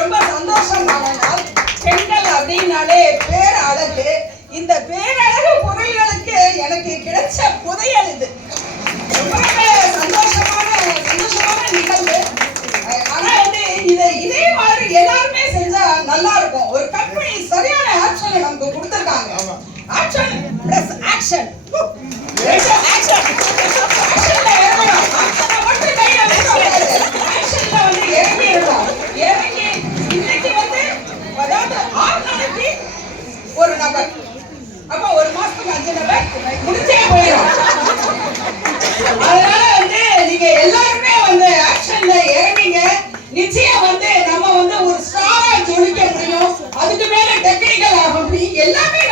ரொம்ப சந்தோஷமான நாள். பெண்கள் அப்படின்னாலே பேரழகு. இந்த பேரழகு பொருள்களுக்கு எனக்கு கிடைச்ச புதையல் இது. ரொம்ப சந்தோஷமான நிகழ்வு. ஆனா இதே மாதிரி எல்லாருமே செஞ்சா நல்லா இருக்கும். ஒரு கம்பெனி சரியான ஆக்ஷனை நமக்கு கொடுத்திருக்காங்க. Action plus action. ஒரு நபர் அப்ப ஒரு மாசத்துக்கு 5 நபர் முடிச்சே போயிடும். அதனால நீங்க எல்லாருமே ஆக்ஷன்ல இறங்குங்க. நிச்சயம் நம்ம ஒரு ஸ்டாரா ஜொலிக்க முடியும். அதுக்கு மேல டெக்னிக்கல் ஆகும். எல்லாமே